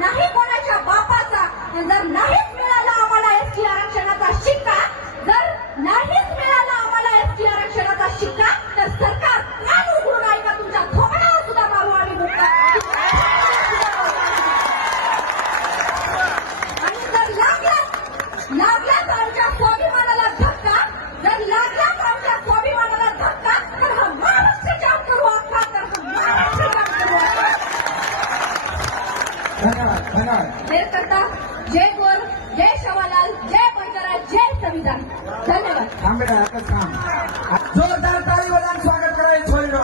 नाही कोणाच्या बापाचा. जर नाहीच मिळाला आम्हाला एसटी आरक्षणाचा शिक्का, जर नाहीच मिळाला आम्हाला एसटी आरक्षणाचा शिक्का, तर सरकार कान उघडून आहे का तुमच्या थोबड्यावर सुद्धा मारू आम्ही मुक्का. आणि जर लागलाच आमच्या स्वाभिमानाला धक्का, जर लागलाच आमच्या स्वाभिमानाला धक्का, तर हा महाराष्ट्र जाम करू अख्खा, तर हा महाराष्ट्र जाम करू अख्खा. धन्यवाद. हे करता जय गोर, जय शवालाल, जय बंजारा, जय संविधान. धन्यवाद. थांब बेटा, एकच थांब. जोरदार टाळी वाजवून स्वागत करायचं होईल.